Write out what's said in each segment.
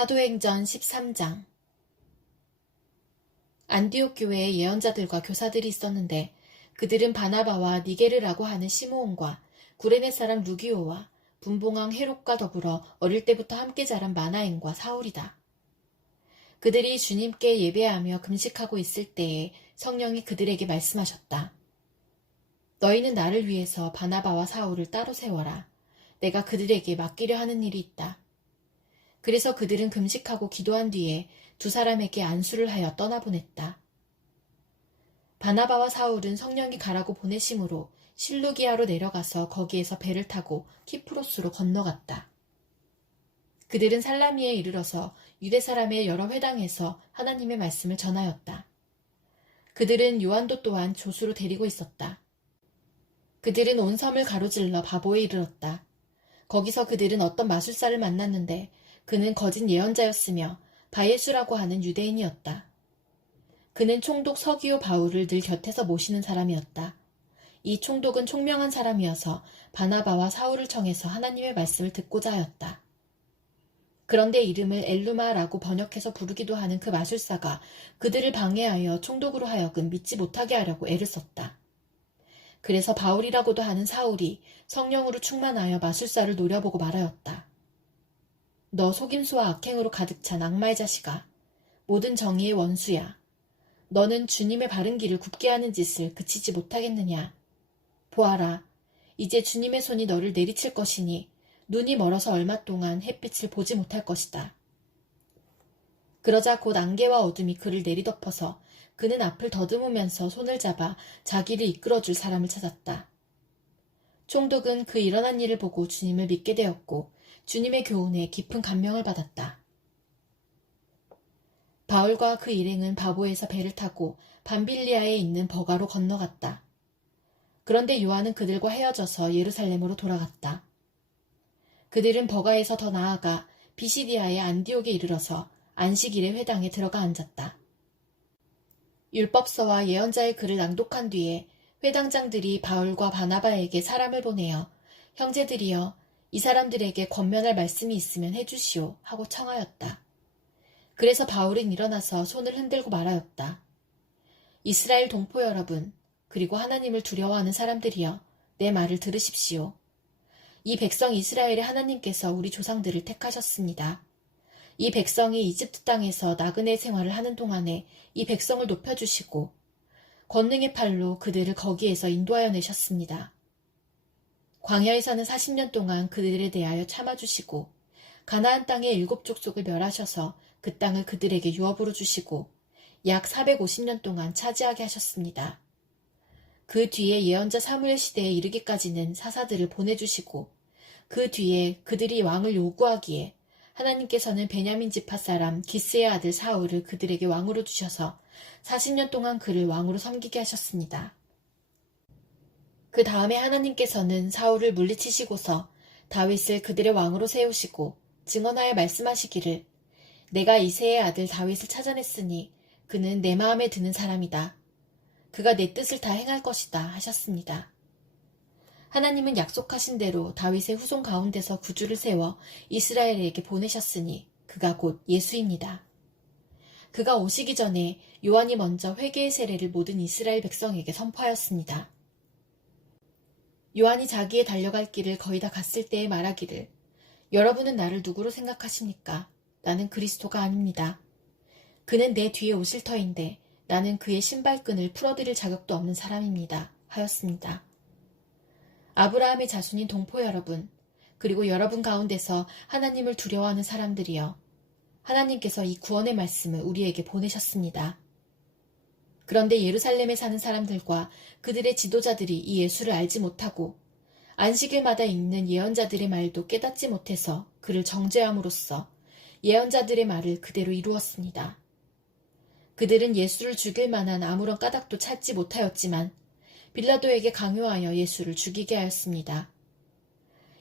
사도행전 13장. 안디옥 교회에 예언자들과 교사들이 있었는데 그들은 바나바와 니게르라고 하는 시므온과 구레네 사람 루기오와 분봉왕 헤롯과 더불어 어릴 때부터 함께 자란 마나엔과 사울이다. 그들이 주님께 예배하며 금식하고 있을 때에 성령이 그들에게 말씀하셨다. 너희는 나를 위해서 바나바와 사울을 따로 세워라. 내가 그들에게 맡기려 하는 일이 있다. 그래서 그들은 금식하고 기도한 뒤에 두 사람에게 안수를 하여 떠나보냈다. 바나바와 사울은 성령이 가라고 보내심으로 실루기아로 내려가서 거기에서 배를 타고 키프로스로 건너갔다. 그들은 살라미에 이르러서 유대 사람의 여러 회당에서 하나님의 말씀을 전하였다. 그들은 요한도 또한 조수로 데리고 있었다. 그들은 온 섬을 가로질러 바보에 이르렀다. 거기서 그들은 어떤 마술사를 만났는데 그는 거짓 예언자였으며 바예수라고 하는 유대인이었다. 그는 총독 서기오 바울을 늘 곁에서 모시는 사람이었다. 이 총독은 총명한 사람이어서 바나바와 사울을 청해서 하나님의 말씀을 듣고자 하였다. 그런데 이름을 엘루마라고 번역해서 부르기도 하는 그 마술사가 그들을 방해하여 총독으로 하여금 믿지 못하게 하려고 애를 썼다. 그래서 바울이라고도 하는 사울이 성령으로 충만하여 마술사를 노려보고 말하였다. 너 속임수와 악행으로 가득 찬 악마의 자식아, 모든 정의의 원수야. 너는 주님의 바른 길을 굽게 하는 짓을 그치지 못하겠느냐. 보아라, 이제 주님의 손이 너를 내리칠 것이니 눈이 멀어서 얼마 동안 햇빛을 보지 못할 것이다. 그러자 곧 안개와 어둠이 그를 내리덮어서 그는 앞을 더듬으면서 손을 잡아 자기를 이끌어줄 사람을 찾았다. 총독은 그 일어난 일을 보고 주님을 믿게 되었고 주님의 교훈에 깊은 감명을 받았다. 바울과 그 일행은 바보에서 배를 타고 밤빌리아에 있는 버가로 건너갔다. 그런데 요한은 그들과 헤어져서 예루살렘으로 돌아갔다. 그들은 버가에서 더 나아가 비시디아의 안디옥에 이르러서 안식일의 회당에 들어가 앉았다. 율법서와 예언자의 글을 낭독한 뒤에 회당장들이 바울과 바나바에게 사람을 보내어 형제들이여 이 사람들에게 권면할 말씀이 있으면 해주시오 하고 청하였다. 그래서 바울은 일어나서 손을 흔들고 말하였다. 이스라엘 동포 여러분, 그리고 하나님을 두려워하는 사람들이여 내 말을 들으십시오. 이 백성 이스라엘의 하나님께서 우리 조상들을 택하셨습니다. 이 백성이 이집트 땅에서 나그네 생활을 하는 동안에 이 백성을 높여주시고 권능의 팔로 그들을 거기에서 인도하여 내셨습니다. 광야에서는 40년 동안 그들에 대하여 참아주시고 가나안 땅의 7 족속을 멸하셔서 그 땅을 그들에게 유업으로 주시고 약 450년 동안 차지하게 하셨습니다. 그 뒤에 예언자 사무엘 시대에 이르기까지는 사사들을 보내주시고 그 뒤에 그들이 왕을 요구하기에 하나님께서는 베냐민 지파 사람 기스의 아들 사울을 그들에게 왕으로 두셔서 40년 동안 그를 왕으로 섬기게 하셨습니다. 그 다음에 하나님께서는 사울을 물리치시고서 다윗을 그들의 왕으로 세우시고 증언하여 말씀하시기를 내가 이새의 아들 다윗을 찾아냈으니 그는 내 마음에 드는 사람이다. 그가 내 뜻을 다 행할 것이다 하셨습니다. 하나님은 약속하신 대로 다윗의 후손 가운데서 구주를 세워 이스라엘에게 보내셨으니 그가 곧 예수입니다. 그가 오시기 전에 요한이 먼저 회개의 세례를 모든 이스라엘 백성에게 선포하였습니다. 요한이 자기의 달려갈 길을 거의 다 갔을 때에 말하기를 여러분은 나를 누구로 생각하십니까? 나는 그리스도가 아닙니다. 그는 내 뒤에 오실 터인데 나는 그의 신발끈을 풀어드릴 자격도 없는 사람입니다. 하였습니다. 아브라함의 자손인 동포 여러분, 그리고 여러분 가운데서 하나님을 두려워하는 사람들이여, 하나님께서 이 구원의 말씀을 우리에게 보내셨습니다. 그런데 예루살렘에 사는 사람들과 그들의 지도자들이 이 예수를 알지 못하고 안식일마다 읽는 예언자들의 말도 깨닫지 못해서 그를 정죄함으로써 예언자들의 말을 그대로 이루었습니다. 그들은 예수를 죽일 만한 아무런 까닭도 찾지 못하였지만 빌라도에게 강요하여 예수를 죽이게 하였습니다.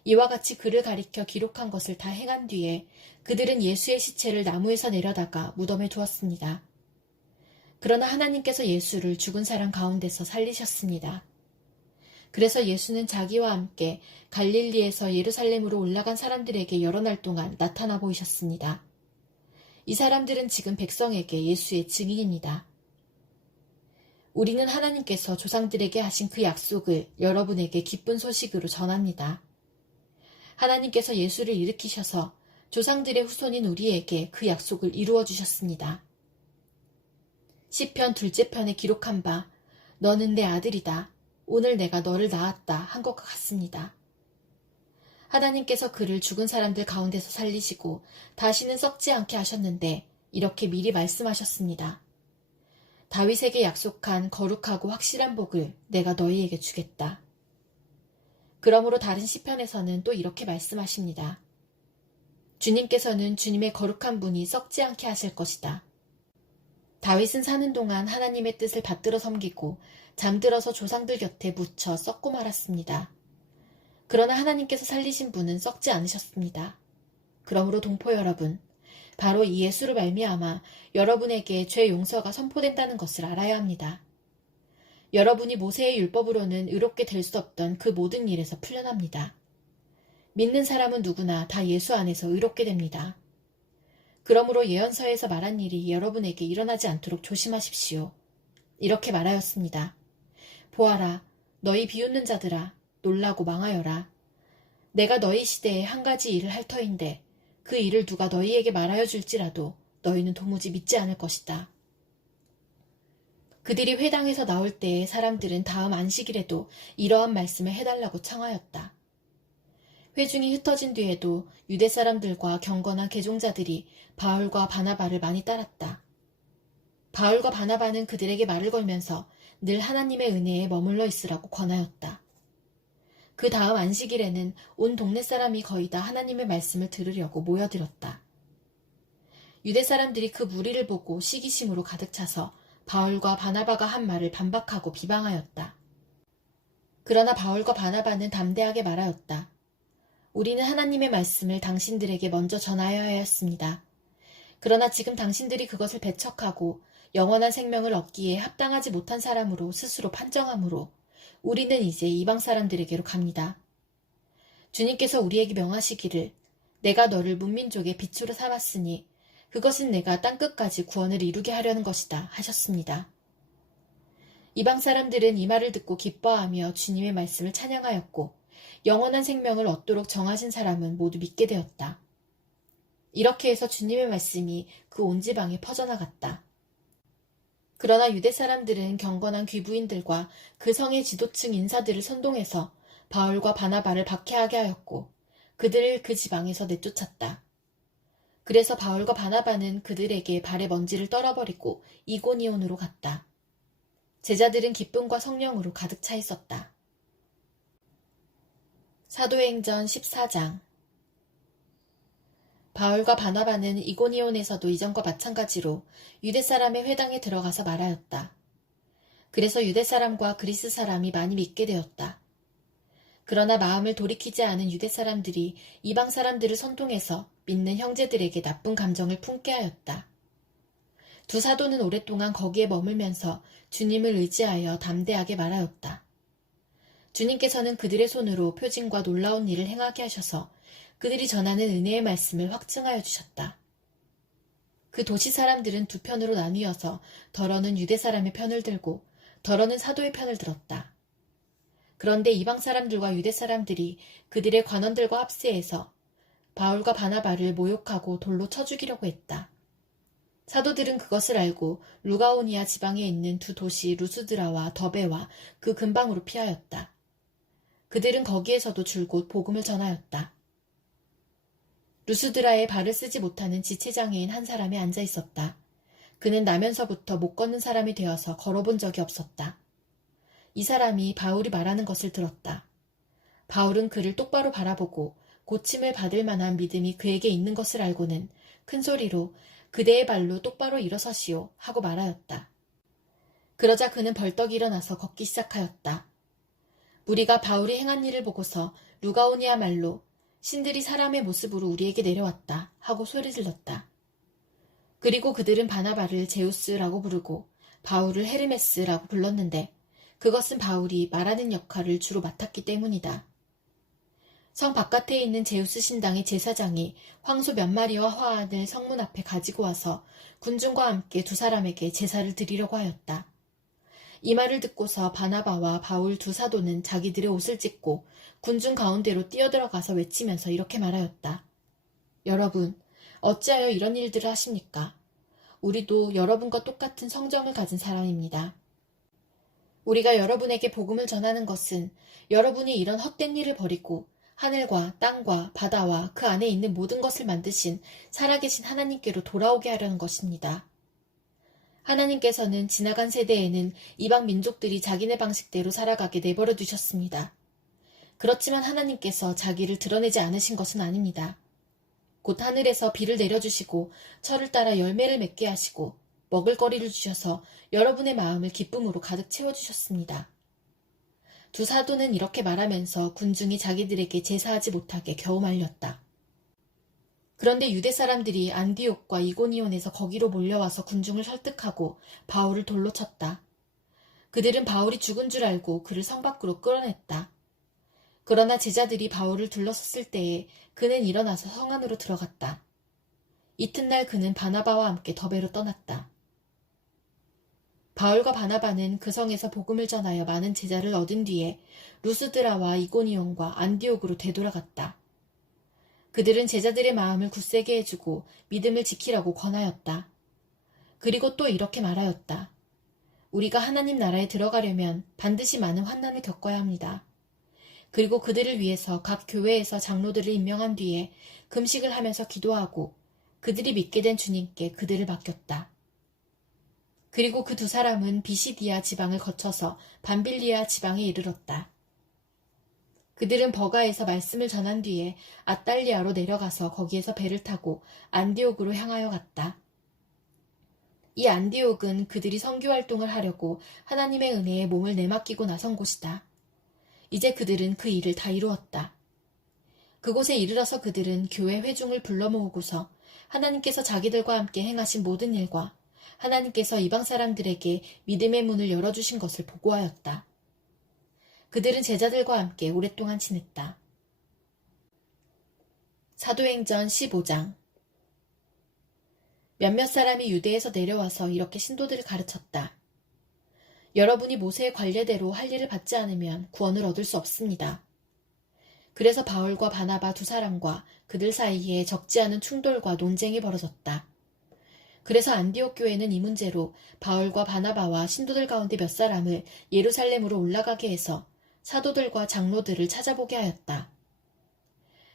이와 같이 그를 가리켜 기록한 것을 다 행한 뒤에 그들은 예수의 시체를 나무에서 내려다가 무덤에 두었습니다. 그러나 하나님께서 예수를 죽은 사람 가운데서 살리셨습니다. 그래서 예수는 자기와 함께 갈릴리에서 예루살렘으로 올라간 사람들에게 여러 날 동안 나타나 보이셨습니다. 이 사람들은 지금 백성에게 예수의 증인입니다. 우리는 하나님께서 조상들에게 하신 그 약속을 여러분에게 기쁜 소식으로 전합니다. 하나님께서 예수를 일으키셔서 조상들의 후손인 우리에게 그 약속을 이루어 주셨습니다. 시편 2째 편에 기록한 바 너는 내 아들이다. 오늘 내가 너를 낳았다 한 것과 같습니다. 하나님께서 그를 죽은 사람들 가운데서 살리시고 다시는 썩지 않게 하셨는데 이렇게 미리 말씀하셨습니다. 다윗에게 약속한 거룩하고 확실한 복을 내가 너희에게 주겠다. 그러므로 다른 시편에서는 또 이렇게 말씀하십니다. 주님께서는 주님의 거룩한 분이 썩지 않게 하실 것이다. 다윗은 사는 동안 하나님의 뜻을 받들어 섬기고 잠들어서 조상들 곁에 묻혀 썩고 말았습니다. 그러나 하나님께서 살리신 분은 썩지 않으셨습니다. 그러므로 동포 여러분, 바로 이 예수로 말미암아 여러분에게 죄 용서가 선포된다는 것을 알아야 합니다. 여러분이 모세의 율법으로는 의롭게 될 수 없던 그 모든 일에서 풀려납니다. 믿는 사람은 누구나 다 예수 안에서 의롭게 됩니다. 그러므로 예언서에서 말한 일이 여러분에게 일어나지 않도록 조심하십시오. 이렇게 말하였습니다. 보아라, 너희 비웃는 자들아, 놀라고 망하여라. 내가 너희 시대에 한 가지 일을 할 터인데 그 일을 누가 너희에게 말하여 줄지라도 너희는 도무지 믿지 않을 것이다. 그들이 회당에서 나올 때에 사람들은 다음 안식일에도 이러한 말씀을 해달라고 청하였다. 회중이 흩어진 뒤에도 유대 사람들과 경건한 개종자들이 바울과 바나바를 많이 따랐다. 바울과 바나바는 그들에게 말을 걸면서 늘 하나님의 은혜에 머물러 있으라고 권하였다. 그 다음 안식일에는 온 동네 사람이 거의 다 하나님의 말씀을 들으려고 모여들었다. 유대 사람들이 그 무리를 보고 시기심으로 가득 차서 바울과 바나바가 한 말을 반박하고 비방하였다. 그러나 바울과 바나바는 담대하게 말하였다. 우리는 하나님의 말씀을 당신들에게 먼저 전하여야 하였습니다. 그러나 지금 당신들이 그것을 배척하고 영원한 생명을 얻기에 합당하지 못한 사람으로 스스로 판정하므로 우리는 이제 이방 사람들에게로 갑니다. 주님께서 우리에게 명하시기를 내가 너를 문민족의 빛으로 삼았으니 그것은 내가 땅끝까지 구원을 이루게 하려는 것이다 하셨습니다. 이방 사람들은 이 말을 듣고 기뻐하며 주님의 말씀을 찬양하였고 영원한 생명을 얻도록 정하신 사람은 모두 믿게 되었다. 이렇게 해서 주님의 말씀이 그 온 지방에 퍼져나갔다. 그러나 유대 사람들은 경건한 귀부인들과 그 성의 지도층 인사들을 선동해서 바울과 바나바를 박해하게 하였고 그들을 그 지방에서 내쫓았다. 그래서 바울과 바나바는 그들에게 발의 먼지를 떨어버리고 이고니온으로 갔다. 제자들은 기쁨과 성령으로 가득 차 있었다. 사도행전 14장. 바울과 바나바는 이고니온에서도 이전과 마찬가지로 유대 사람의 회당에 들어가서 말하였다. 그래서 유대 사람과 그리스 사람이 많이 믿게 되었다. 그러나 마음을 돌이키지 않은 유대 사람들이 이방 사람들을 선동해서 믿는 형제들에게 나쁜 감정을 품게 하였다. 두 사도는 오랫동안 거기에 머물면서 주님을 의지하여 담대하게 말하였다. 주님께서는 그들의 손으로 표징과 놀라운 일을 행하게 하셔서 그들이 전하는 은혜의 말씀을 확증하여 주셨다. 그 도시 사람들은 두 편으로 나뉘어서 덜어는 유대 사람의 편을 들고 덜어는 사도의 편을 들었다. 그런데 이방 사람들과 유대 사람들이 그들의 관원들과 합세해서 바울과 바나바를 모욕하고 돌로 쳐 죽이려고 했다. 사도들은 그것을 알고 루가오니아 지방에 있는 두 도시 루스드라와 더베와 그 근방으로 피하였다. 그들은 거기에서도 줄곧 복음을 전하였다. 루스드라에 발을 쓰지 못하는 지체장애인 한 사람이 앉아 있었다. 그는 나면서부터 못 걷는 사람이 되어서 걸어본 적이 없었다. 이 사람이 바울이 말하는 것을 들었다. 바울은 그를 똑바로 바라보고 고침을 받을 만한 믿음이 그에게 있는 것을 알고는 큰 소리로 그대의 발로 똑바로 일어서시오 하고 말하였다. 그러자 그는 벌떡 일어나서 걷기 시작하였다. 무리가 바울이 행한 일을 보고서 루가오니아 말로 신들이 사람의 모습으로 우리에게 내려왔다 하고 소리질렀다. 그리고 그들은 바나바를 제우스라고 부르고 바울을 헤르메스라고 불렀는데 그것은 바울이 말하는 역할을 주로 맡았기 때문이다. 성 바깥에 있는 제우스 신당의 제사장이 황소 몇 마리와 화환을 성문 앞에 가지고 와서 군중과 함께 두 사람에게 제사를 드리려고 하였다. 이 말을 듣고서 바나바와 바울 두 사도는 자기들의 옷을 찢고 군중 가운데로 뛰어들어가서 외치면서 이렇게 말하였다. 여러분, 어찌하여 이런 일들을 하십니까? 우리도 여러분과 똑같은 성정을 가진 사람입니다. 우리가 여러분에게 복음을 전하는 것은 여러분이 이런 헛된 일을 버리고 하늘과 땅과 바다와 그 안에 있는 모든 것을 만드신 살아계신 하나님께로 돌아오게 하려는 것입니다. 하나님께서는 지나간 세대에는 이방 민족들이 자기네 방식대로 살아가게 내버려 두셨습니다. 그렇지만 하나님께서 자기를 드러내지 않으신 것은 아닙니다. 곧 하늘에서 비를 내려주시고 철을 따라 열매를 맺게 하시고 먹을거리를 주셔서 여러분의 마음을 기쁨으로 가득 채워주셨습니다. 두 사도는 이렇게 말하면서 군중이 자기들에게 제사하지 못하게 겨우 말렸다. 그런데 유대 사람들이 안디옥과 이고니온에서 거기로 몰려와서 군중을 설득하고 바울을 돌로 쳤다. 그들은 바울이 죽은 줄 알고 그를 성 밖으로 끌어냈다. 그러나 제자들이 바울을 둘러섰을 때에 그는 일어나서 성 안으로 들어갔다. 이튿날 그는 바나바와 함께 더베로 떠났다. 바울과 바나바는 그 성에서 복음을 전하여 많은 제자를 얻은 뒤에 루스드라와 이고니온과 안디옥으로 되돌아갔다. 그들은 제자들의 마음을 굳세게 해주고 믿음을 지키라고 권하였다. 그리고 또 이렇게 말하였다. 우리가 하나님 나라에 들어가려면 반드시 많은 환난을 겪어야 합니다. 그리고 그들을 위해서 각 교회에서 장로들을 임명한 뒤에 금식을 하면서 기도하고 그들이 믿게 된 주님께 그들을 맡겼다. 그리고 그 두 사람은 비시디아 지방을 거쳐서 밤빌리아 지방에 이르렀다. 그들은 버가에서 말씀을 전한 뒤에 아달리아로 내려가서 거기에서 배를 타고 안디옥으로 향하여 갔다. 이 안디옥은 그들이 선교활동을 하려고 하나님의 은혜에 몸을 내맡기고 나선 곳이다. 이제 그들은 그 일을 다 이루었다. 그곳에 이르러서 그들은 교회 회중을 불러 모으고서 하나님께서 자기들과 함께 행하신 모든 일과 하나님께서 이방 사람들에게 믿음의 문을 열어주신 것을 보고하였다. 그들은 제자들과 함께 오랫동안 지냈다. 사도행전 15장. 몇몇 사람이 유대에서 내려와서 이렇게 신도들을 가르쳤다. 여러분이 모세의 관례대로 할 일을 받지 않으면 구원을 얻을 수 없습니다. 그래서 바울과 바나바 두 사람과 그들 사이에 적지 않은 충돌과 논쟁이 벌어졌다. 그래서 안디옥 교회는 이 문제로 바울과 바나바와 신도들 가운데 몇 사람을 예루살렘으로 올라가게 해서 사도들과 장로들을 찾아보게 하였다.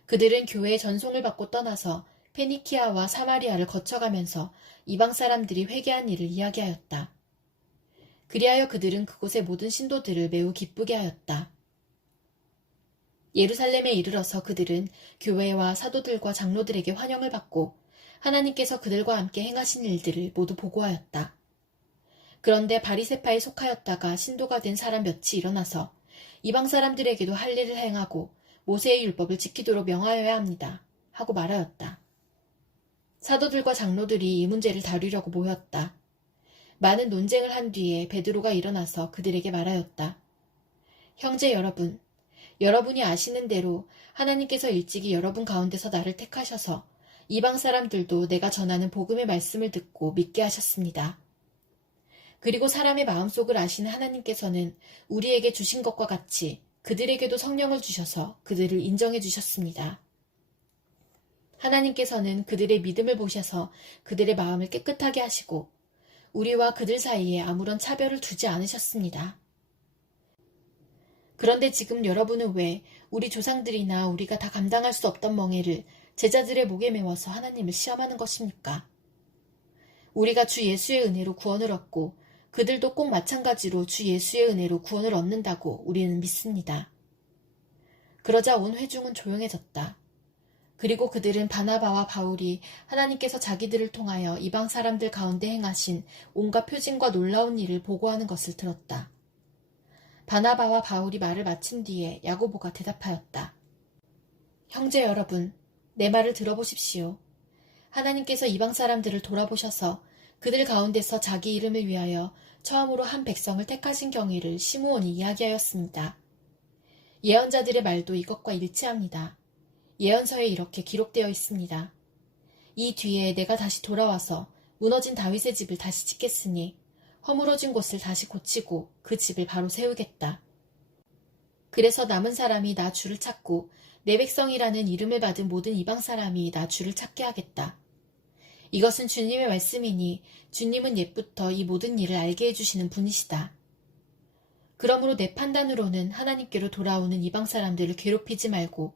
그들은 교회의 전송을 받고 떠나서 페니키아와 사마리아를 거쳐가면서 이방 사람들이 회개한 일을 이야기하였다. 그리하여 그들은 그곳의 모든 신도들을 매우 기쁘게 하였다. 예루살렘에 이르러서 그들은 교회와 사도들과 장로들에게 환영을 받고 하나님께서 그들과 함께 행하신 일들을 모두 보고하였다. 그런데 바리새파에 속하였다가 신도가 된 사람 몇이 일어나서 이방 사람들에게도 할 일을 행하고 모세의 율법을 지키도록 명하여야 합니다. 하고 말하였다. 사도들과 장로들이 이 문제를 다루려고 모였다. 많은 논쟁을 한 뒤에 베드로가 일어나서 그들에게 말하였다. 형제 여러분, 여러분이 아시는 대로 하나님께서 일찍이 여러분 가운데서 나를 택하셔서 이방 사람들도 내가 전하는 복음의 말씀을 듣고 믿게 하셨습니다. 그리고 사람의 마음속을 아시는 하나님께서는 우리에게 주신 것과 같이 그들에게도 성령을 주셔서 그들을 인정해 주셨습니다. 하나님께서는 그들의 믿음을 보셔서 그들의 마음을 깨끗하게 하시고 우리와 그들 사이에 아무런 차별을 두지 않으셨습니다. 그런데 지금 여러분은 왜 우리 조상들이나 우리가 다 감당할 수 없던 멍에를 제자들의 목에 메워서 하나님을 시험하는 것입니까? 우리가 주 예수의 은혜로 구원을 얻고 그들도 꼭 마찬가지로 주 예수의 은혜로 구원을 얻는다고 우리는 믿습니다. 그러자 온 회중은 조용해졌다. 그리고 그들은 바나바와 바울이 하나님께서 자기들을 통하여 이방 사람들 가운데 행하신 온갖 표징과 놀라운 일을 보고하는 것을 들었다. 바나바와 바울이 말을 마친 뒤에 야고보가 대답하였다. 형제 여러분, 내 말을 들어보십시오. 하나님께서 이방 사람들을 돌아보셔서 그들 가운데서 자기 이름을 위하여 처음으로 한 백성을 택하신 경위를 시므온이 이야기하였습니다. 예언자들의 말도 이것과 일치합니다. 예언서에 이렇게 기록되어 있습니다. 이 뒤에 내가 다시 돌아와서 무너진 다윗의 집을 다시 짓겠으니 허물어진 곳을 다시 고치고 그 집을 바로 세우겠다. 그래서 남은 사람이 나 주를 찾고 내 백성이라는 이름을 받은 모든 이방 사람이 나 주를 찾게 하겠다. 이것은 주님의 말씀이니 주님은 옛부터 이 모든 일을 알게 해주시는 분이시다. 그러므로 내 판단으로는 하나님께로 돌아오는 이방 사람들을 괴롭히지 말고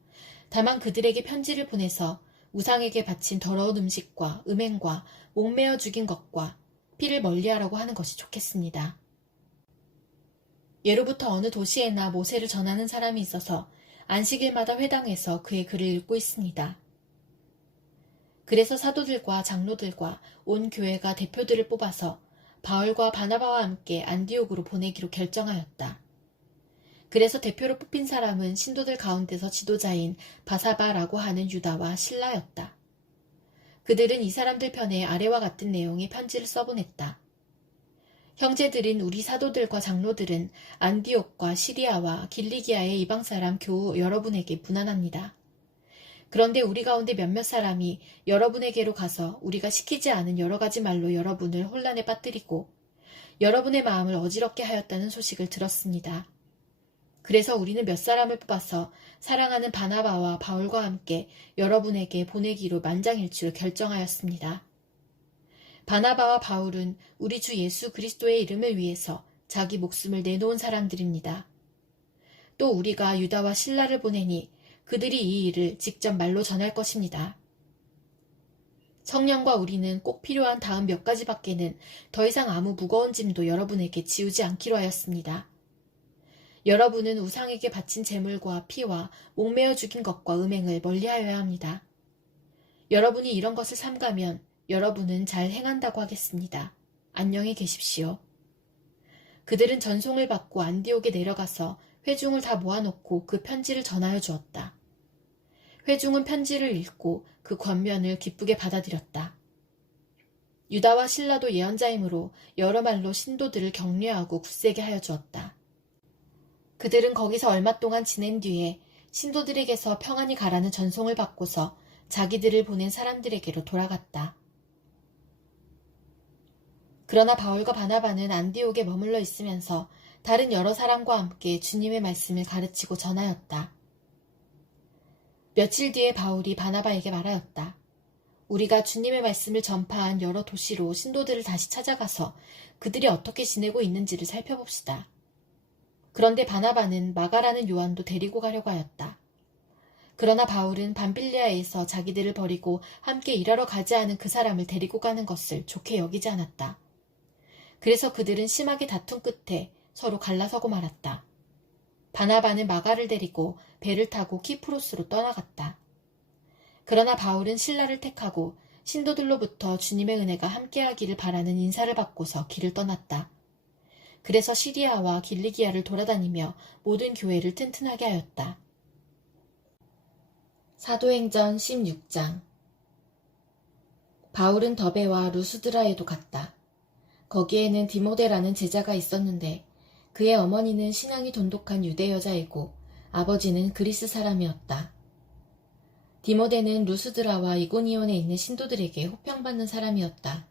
다만 그들에게 편지를 보내서 우상에게 바친 더러운 음식과 음행과 목매어 죽인 것과 피를 멀리하라고 하는 것이 좋겠습니다. 예로부터 어느 도시에나 모세를 전하는 사람이 있어서 안식일마다 회당에서 그의 글을 읽고 있습니다. 그래서 사도들과 장로들과 온 교회가 대표들을 뽑아서 바울과 바나바와 함께 안디옥으로 보내기로 결정하였다. 그래서 대표로 뽑힌 사람은 신도들 가운데서 지도자인 바사바라고 하는 유다와 실라였다. 그들은 이 사람들 편에 아래와 같은 내용의 편지를 써보냈다. 형제들인 우리 사도들과 장로들은 안디옥과 시리아와 길리기아의 이방 사람 교우 여러분에게 문안합니다. 그런데 우리 가운데 몇몇 사람이 여러분에게로 가서 우리가 시키지 않은 여러 가지 말로 여러분을 혼란에 빠뜨리고 여러분의 마음을 어지럽게 하였다는 소식을 들었습니다. 그래서 우리는 몇 사람을 뽑아서 사랑하는 바나바와 바울과 함께 여러분에게 보내기로 만장일치로 결정하였습니다. 바나바와 바울은 우리 주 예수 그리스도의 이름을 위해서 자기 목숨을 내놓은 사람들입니다. 또 우리가 유다와 실라를 보내니 그들이 이 일을 직접 말로 전할 것입니다. 성령과 우리는 꼭 필요한 다음 몇 가지밖에는 더 이상 아무 무거운 짐도 여러분에게 지우지 않기로 하였습니다. 여러분은 우상에게 바친 제물과 피와 목매어 죽인 것과 음행을 멀리하여야 합니다. 여러분이 이런 것을 삼가면 여러분은 잘 행한다고 하겠습니다. 안녕히 계십시오. 그들은 전송을 받고 안디옥에 내려가서 회중을 다 모아놓고 그 편지를 전하여 주었다. 회중은 편지를 읽고 그 권면을 기쁘게 받아들였다. 유다와 실라도 예언자이므로 여러 말로 신도들을 격려하고 굳세게 하여 주었다. 그들은 거기서 얼마 동안 지낸 뒤에 신도들에게서 평안히 가라는 전송을 받고서 자기들을 보낸 사람들에게로 돌아갔다. 그러나 바울과 바나바는 안디옥에 머물러 있으면서 다른 여러 사람과 함께 주님의 말씀을 가르치고 전하였다. 며칠 뒤에 바울이 바나바에게 말하였다. 우리가 주님의 말씀을 전파한 여러 도시로 신도들을 다시 찾아가서 그들이 어떻게 지내고 있는지를 살펴봅시다. 그런데 바나바는 마가라는 요한도 데리고 가려고 하였다. 그러나 바울은 밤빌리아에서 자기들을 버리고 함께 일하러 가지 않은 그 사람을 데리고 가는 것을 좋게 여기지 않았다. 그래서 그들은 심하게 다툰 끝에 서로 갈라서고 말았다. 바나바는 마가를 데리고 배를 타고 키프로스로 떠나갔다. 그러나 바울은 실라를 택하고 신도들로부터 주님의 은혜가 함께하기를 바라는 인사를 받고서 길을 떠났다. 그래서 시리아와 길리기아를 돌아다니며 모든 교회를 튼튼하게 하였다. 사도행전 16장. 바울은 더베와 루스드라에도 갔다. 거기에는 디모데라는 제자가 있었는데 그의 어머니는 신앙이 돈독한 유대 여자이고 아버지는 그리스 사람이었다. 디모데는 루스드라와 이고니온에 있는 신도들에게 호평받는 사람이었다.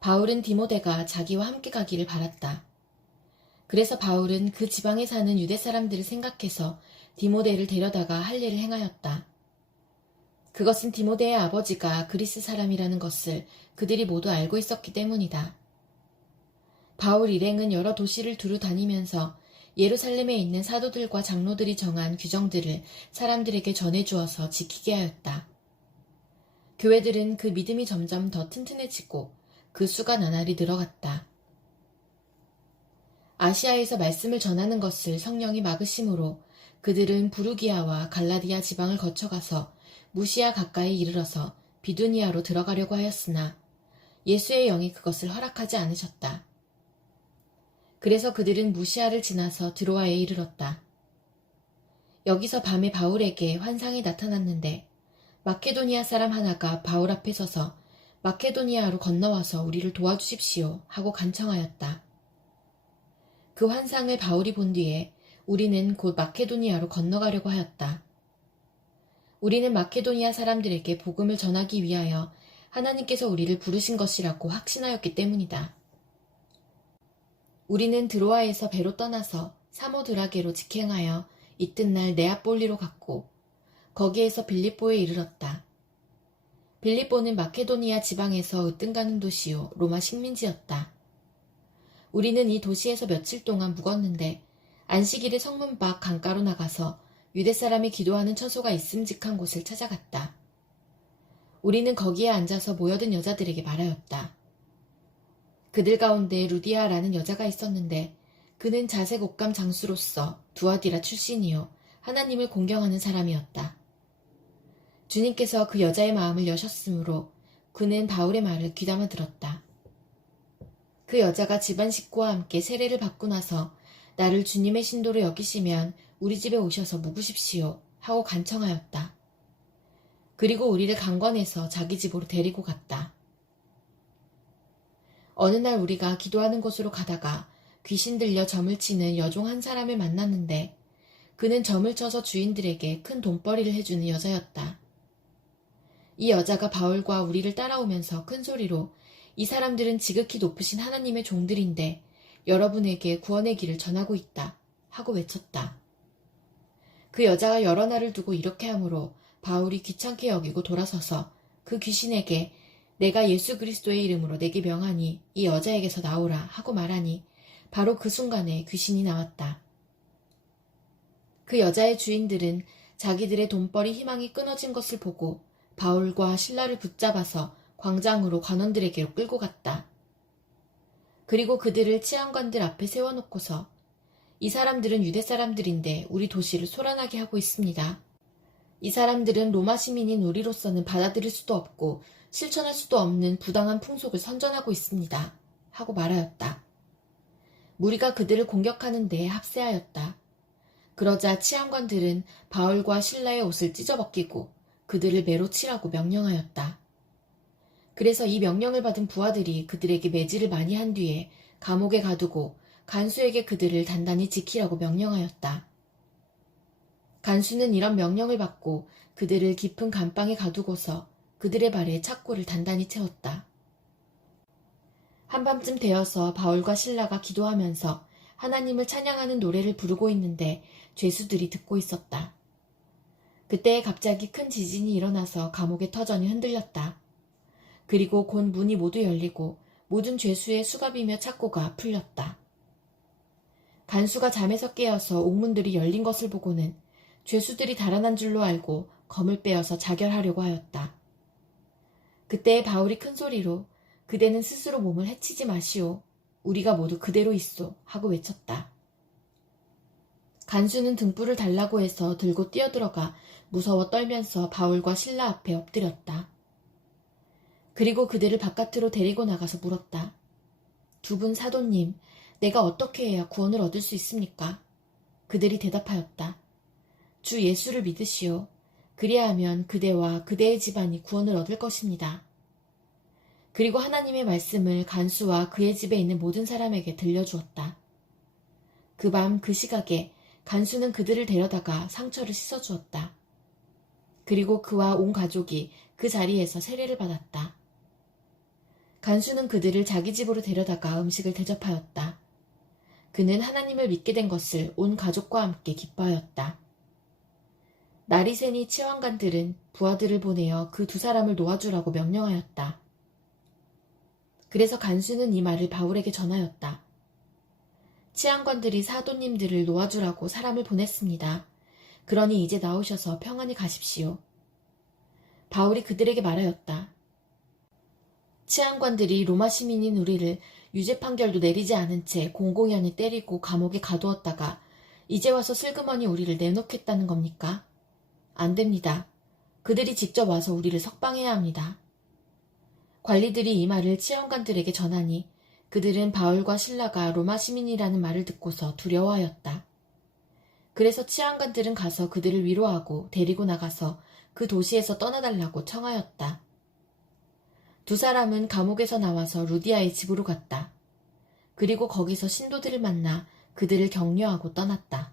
바울은 디모데가 자기와 함께 가기를 바랐다. 그래서 바울은 그 지방에 사는 유대 사람들을 생각해서 디모데를 데려다가 할 일을 행하였다. 그것은 디모데의 아버지가 그리스 사람이라는 것을 그들이 모두 알고 있었기 때문이다. 바울 일행은 여러 도시를 두루 다니면서 예루살렘에 있는 사도들과 장로들이 정한 규정들을 사람들에게 전해주어서 지키게 하였다. 교회들은 그 믿음이 점점 더 튼튼해지고 그 수가 나날이 늘어갔다. 아시아에서 말씀을 전하는 것을 성령이 막으심으로 그들은 부르기아와 갈라디아 지방을 거쳐가서 무시아 가까이 이르러서 비두니아로 들어가려고 하였으나 예수의 영이 그것을 허락하지 않으셨다. 그래서 그들은 무시아를 지나서 드로아에 이르렀다. 여기서 밤에 바울에게 환상이 나타났는데 마케도니아 사람 하나가 바울 앞에 서서 마케도니아로 건너와서 우리를 도와주십시오 하고 간청하였다. 그 환상을 바울이 본 뒤에 우리는 곧 마케도니아로 건너가려고 하였다. 우리는 마케도니아 사람들에게 복음을 전하기 위하여 하나님께서 우리를 부르신 것이라고 확신하였기 때문이다. 우리는 드로아에서 배로 떠나서 사모드라게로 직행하여 이튿날 네아폴리로 갔고 거기에서 빌립보에 이르렀다. 빌립보는 마케도니아 지방에서 으뜸가는 도시요 로마 식민지였다. 우리는 이 도시에서 며칠 동안 묵었는데 안식일에 성문 밖 강가로 나가서 유대 사람이 기도하는 처소가 있음직한 곳을 찾아갔다. 우리는 거기에 앉아서 모여든 여자들에게 말하였다. 그들 가운데 루디아라는 여자가 있었는데 그는 자색 옷감 장수로서 두아디라 출신이요 하나님을 공경하는 사람이었다. 주님께서 그 여자의 마음을 여셨으므로 그는 바울의 말을 귀담아 들었다. 그 여자가 집안 식구와 함께 세례를 받고 나서 나를 주님의 신도로 여기시면 우리 집에 오셔서 묵으십시오 하고 간청하였다. 그리고 우리를 강권해서 자기 집으로 데리고 갔다. 어느 날 우리가 기도하는 곳으로 가다가 귀신 들려 점을 치는 여종 한 사람을 만났는데 그는 점을 쳐서 주인들에게 큰 돈벌이를 해주는 여자였다. 이 여자가 바울과 우리를 따라오면서 큰 소리로 이 사람들은 지극히 높으신 하나님의 종들인데 여러분에게 구원의 길을 전하고 있다 하고 외쳤다. 그 여자가 여러 날을 두고 이렇게 하므로 바울이 귀찮게 여기고 돌아서서 그 귀신에게 내가 예수 그리스도의 이름으로 내게 명하니 이 여자에게서 나오라 하고 말하니 바로 그 순간에 귀신이 나왔다. 그 여자의 주인들은 자기들의 돈벌이 희망이 끊어진 것을 보고 바울과 신라를 붙잡아서 광장으로 관원들에게로 끌고 갔다. 그리고 그들을 치안관들 앞에 세워놓고서 이 사람들은 유대 사람들인데 우리 도시를 소란하게 하고 있습니다. 이 사람들은 로마 시민인 우리로서는 받아들일 수도 없고 실천할 수도 없는 부당한 풍속을 선전하고 있습니다. 하고 말하였다. 무리가 그들을 공격하는 데에 합세하였다. 그러자 치안관들은 바울과 신라의 옷을 찢어벗기고 그들을 매로 치라고 명령하였다. 그래서 이 명령을 받은 부하들이 그들에게 매질을 많이 한 뒤에 감옥에 가두고 간수에게 그들을 단단히 지키라고 명령하였다. 간수는 이런 명령을 받고 그들을 깊은 감방에 가두고서 그들의 발에 착고를 단단히 채웠다. 한밤쯤 되어서 바울과 신라가 기도하면서 하나님을 찬양하는 노래를 부르고 있는데 죄수들이 듣고 있었다. 그때 갑자기 큰 지진이 일어나서 감옥의 터전이 흔들렸다. 그리고 곧 문이 모두 열리고 모든 죄수의 수갑이며 착고가 풀렸다. 간수가 잠에서 깨어서 옥문들이 열린 것을 보고는 죄수들이 달아난 줄로 알고 검을 빼어서 자결하려고 하였다. 그때 바울이 큰 소리로 그대는 스스로 몸을 해치지 마시오. 우리가 모두 그대로 있소. 하고 외쳤다. 간수는 등불을 달라고 해서 들고 뛰어들어가 무서워 떨면서 바울과 신라 앞에 엎드렸다. 그리고 그들을 바깥으로 데리고 나가서 물었다. 두 분 사도님, 내가 어떻게 해야 구원을 얻을 수 있습니까? 그들이 대답하였다. 주 예수를 믿으시오. 그리하면 그대와 그대의 집안이 구원을 얻을 것입니다. 그리고 하나님의 말씀을 간수와 그의 집에 있는 모든 사람에게 들려주었다. 그 밤 그 시각에 간수는 그들을 데려다가 상처를 씻어주었다. 그리고 그와 온 가족이 그 자리에서 세례를 받았다. 간수는 그들을 자기 집으로 데려다가 음식을 대접하였다. 그는 하나님을 믿게 된 것을 온 가족과 함께 기뻐하였다. 날이 새니 치환관들은 부하들을 보내어 그 두 사람을 놓아주라고 명령하였다. 그래서 간수는 이 말을 바울에게 전하였다. 치안관들이 사도님들을 놓아주라고 사람을 보냈습니다. 그러니 이제 나오셔서 평안히 가십시오. 바울이 그들에게 말하였다. 치안관들이 로마 시민인 우리를 유죄 판결도 내리지 않은 채 공공연히 때리고 감옥에 가두었다가 이제 와서 슬그머니 우리를 내놓겠다는 겁니까? 안 됩니다. 그들이 직접 와서 우리를 석방해야 합니다. 관리들이 이 말을 치안관들에게 전하니 그들은 바울과 신라가 로마 시민이라는 말을 듣고서 두려워하였다. 그래서 치안관들은 가서 그들을 위로하고 데리고 나가서 그 도시에서 떠나달라고 청하였다. 두 사람은 감옥에서 나와서 루디아의 집으로 갔다. 그리고 거기서 신도들을 만나 그들을 격려하고 떠났다.